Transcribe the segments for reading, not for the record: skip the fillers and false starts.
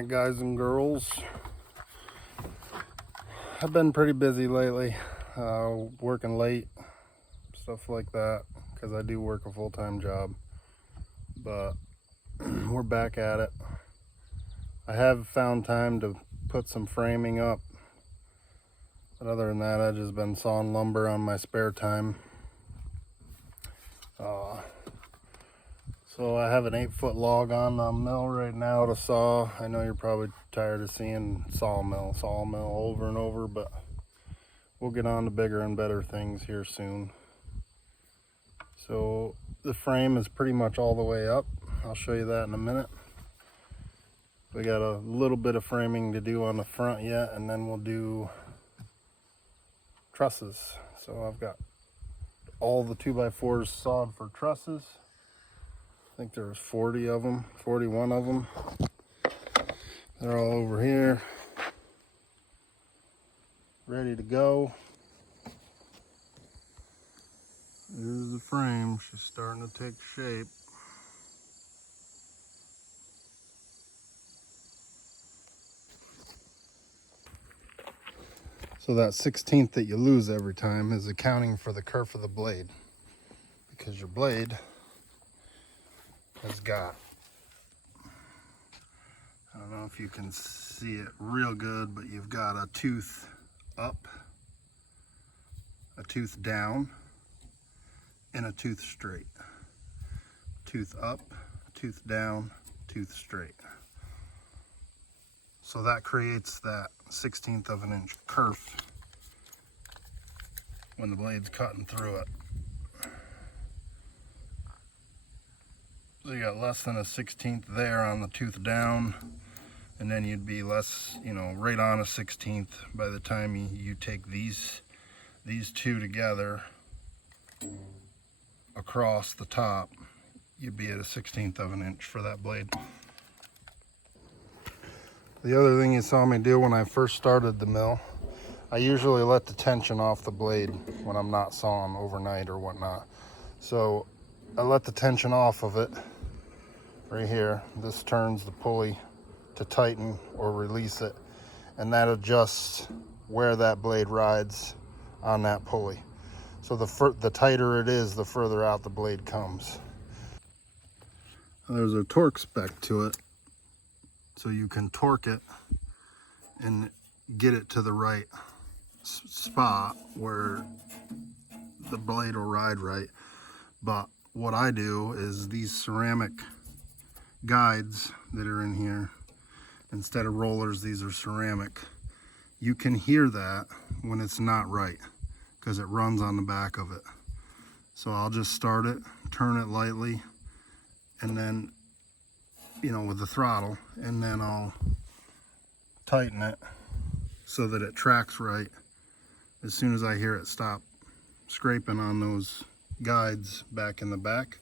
Alright guys and girls, I've been pretty busy lately, working late, stuff like that, because I do work a full-time job, but we're back at it. I have found time to put some framing up, but other than that, I've just been sawing lumber on my spare time. So I have an 8-foot log on the mill right now to saw. I know you're probably tired of seeing sawmill over and over, but we'll get on to bigger and better things here soon. So the frame is pretty much all the way up. I'll show you that in a minute. We got a little bit of framing to do on the front yet, and then we'll do trusses. So I've got all the 2x4s sawed for trusses. I think there's 40 of them, 41 of them. They're all over here, ready to go. Here's the frame. She's starting to take shape. So that 1/16 that you lose every time is accounting for the kerf of the blade, because your blade has got, I don't know if you can see it real good, but you've got a tooth up, a tooth down, and a tooth straight. Tooth up, tooth down, tooth straight. So that creates that 1/16 of an inch kerf when the blade's cutting through it. So you got less than a 1/16 there on the tooth down, and then you'd be less, right on a 1/16 by the time you take these two together across the top. You'd be at a 1/16 of an inch for that blade. The other thing you saw me do when I first started the mill, I usually let the tension off the blade when I'm not sawing overnight or whatnot. So I let the tension off of it right here. This turns the pulley to tighten or release it, and that adjusts where that blade rides on that pulley. So the tighter it is, the further out the blade comes. There's a torque spec to it, so you can torque it and get it to the right spot where the blade will ride right. But what I do is these ceramic guides that are in here, instead of rollers, these are ceramic. You can hear that when it's not right, because it runs on the back of it. So I'll just start it, turn it lightly, and then, with the throttle, and then I'll tighten it so that it tracks right. As soon as I hear it stop scraping on those guides back in the back,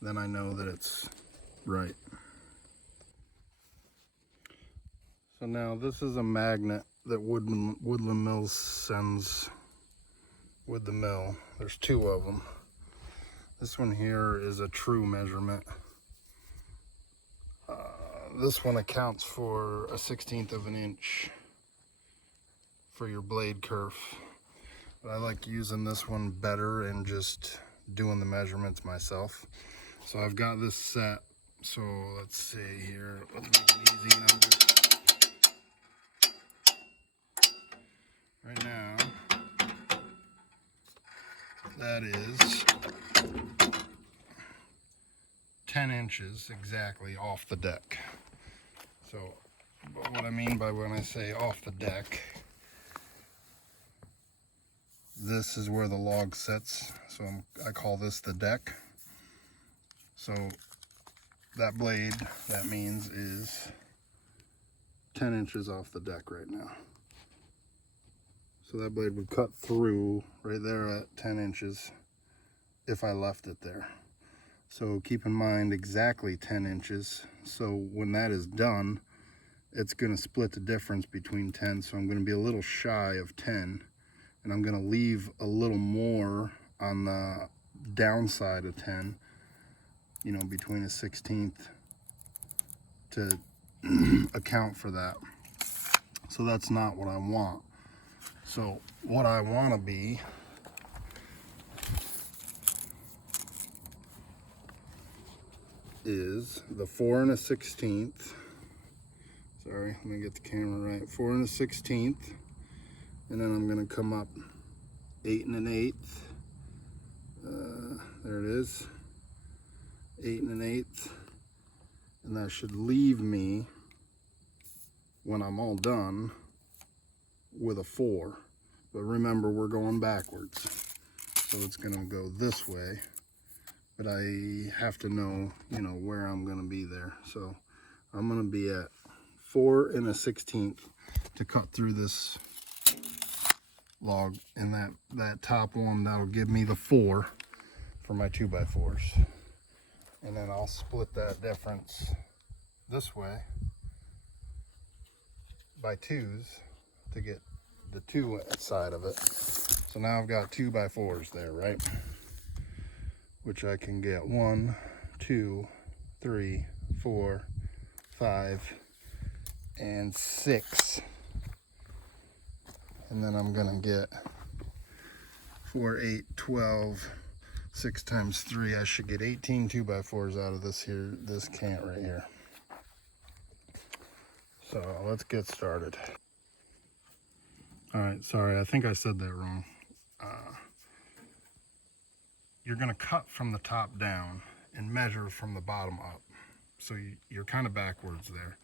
then I know that it's right. So now this is a magnet that Woodland Mills sends with the mill. There's 2 of them. This one here is a true measurement. This one accounts for a 1/16 of an inch for your blade kerf. But I like using this one better and just doing the measurements myself. So I've got this set. So let's see here. Let's make an easy number. Right now, that is 10 inches exactly off the deck. So what I mean by when I say off the deck, this is where the log sits. So I call this the deck. So that blade, that means, is 10 inches off the deck right now. So that blade would cut through right there at 10 inches if I left it there. So keep in mind exactly 10 inches. So when that is done, it's going to split the difference between 10. So I'm going to be a little shy of 10. And I'm going to leave a little more on the downside of 10, between a 1/16 to account for that. So that's not what I want. So what I want to be is the 4 1/16. Sorry, let me get the camera right. 4 1/16, and then I'm gonna come up 8 1/8. There it is, 8 1/8, and that should leave me, when I'm all done, with a 4. But remember, we're going backwards, so it's gonna go this way. But I have to know, you know, where I'm gonna be there. So I'm gonna be at 4 1/16 to cut through this log, and that top one, that'll give me the 4 for my 2x4s. And then I'll split that difference this way by 2s to get the 2 side of it. So now I've got 2x4s there, right? Which I can get 1, 2, 3, 4, 5, and 6. And then I'm gonna get 4, 8, 12, 6 times 3. I should get 18 2x4s out of this cant right here. So let's get started. All right, sorry, I think I said that wrong. You're gonna cut from the top down and measure from the bottom up. So you're kind of backwards there.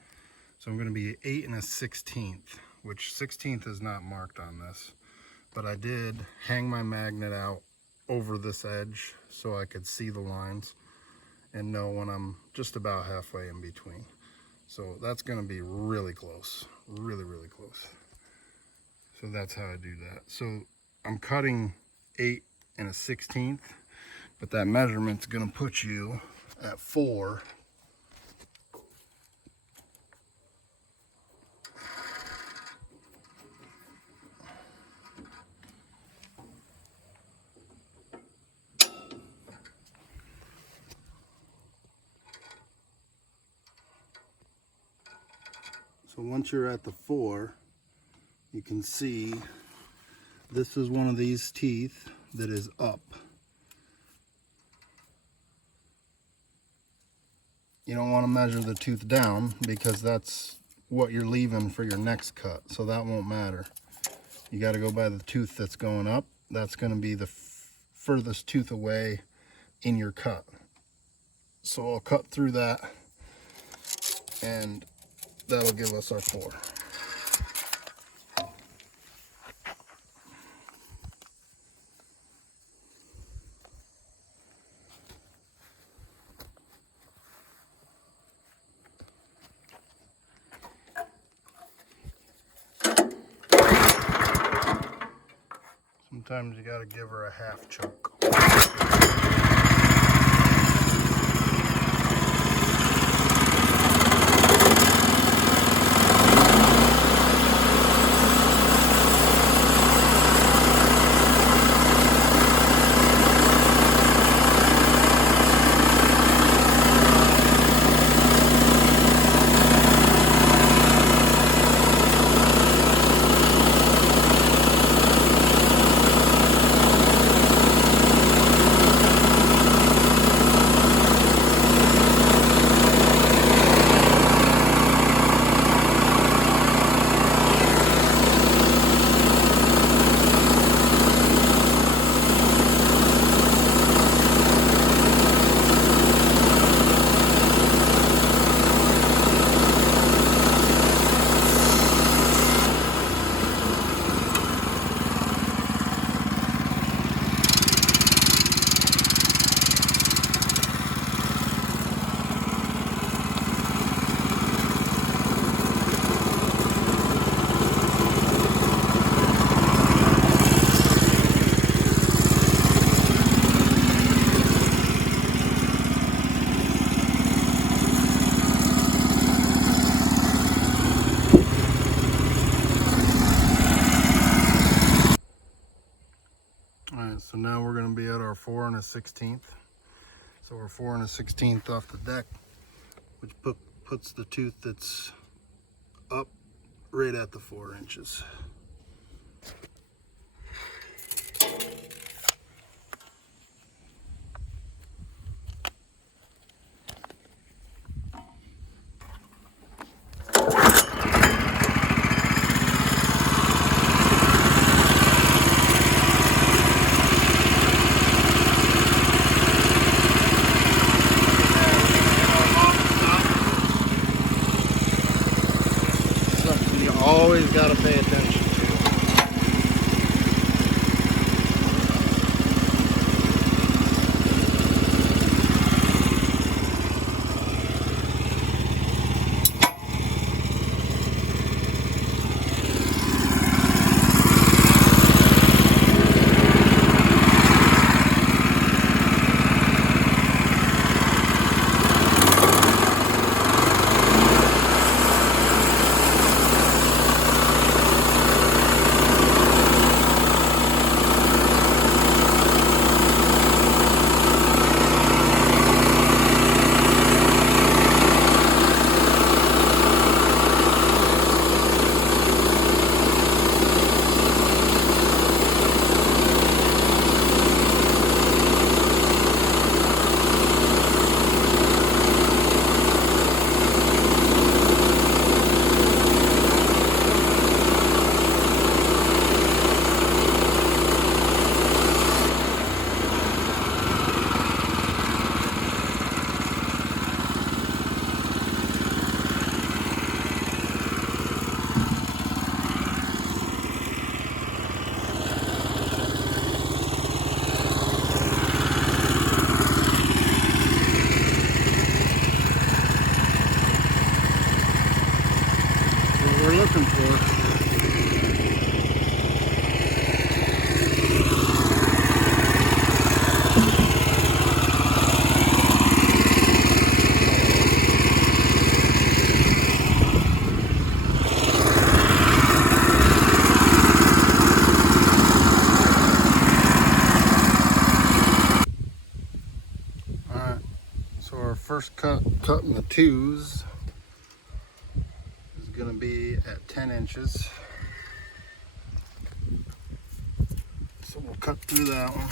So I'm gonna be 8 1/16, which 16th is not marked on this, but I did hang my magnet out over this edge so I could see the lines and know when I'm just about halfway in between. So that's gonna be really close, really, really close. So that's how I do that. So I'm cutting 8 1/16, but that measurement's gonna put you at 4. So once you're at the 4, you can see this is one of these teeth that is up. You don't want to measure the tooth down because that's what you're leaving for your next cut, so that won't matter. You got to go by the tooth that's going up. That's going to be the furthest tooth away in your cut. So I'll cut through that, and that'll give us our 4. Sometimes you got to give her a half chunk. So now we're going to be at our 4 1/16. So we're 4 1/16 off the deck, which puts the tooth that's up right at the 4 inches. Something you always got to pay attention to. We're looking for. Alright, so our first cut in the 2s is going to be at 10 inches. So we'll cut through that one.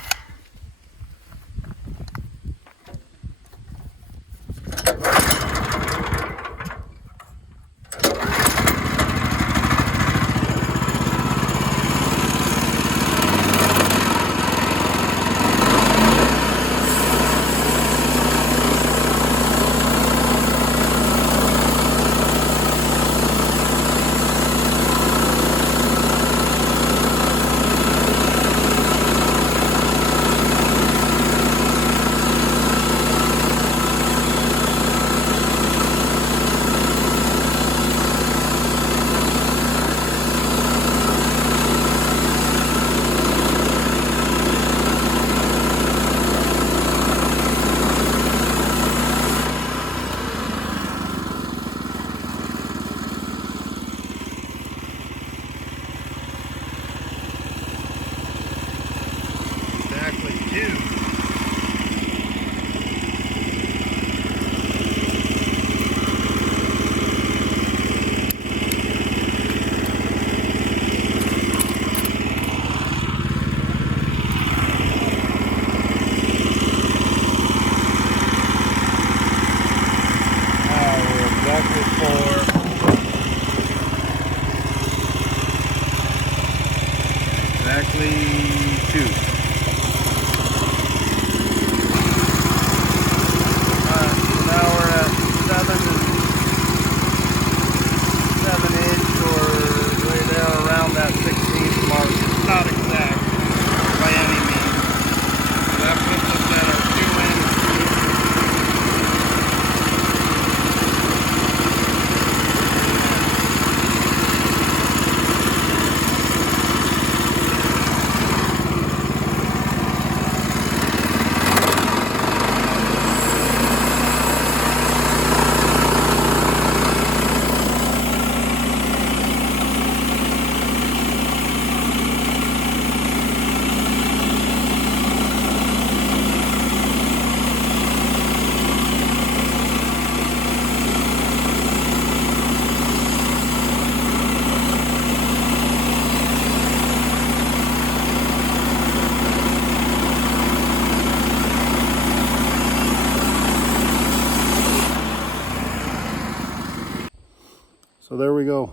So there we go,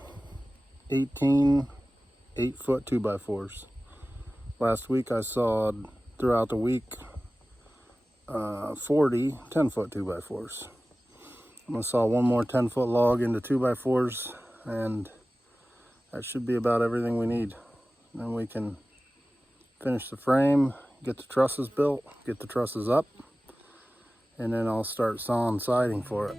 18 8-foot 2x4s. Last week I sawed throughout the week 40 10-foot 2x4s. I'm gonna saw one more 10-foot log into 2x4s, and that should be about everything we need. Then we can finish the frame, get the trusses built, get the trusses up, and then I'll start sawing siding for it.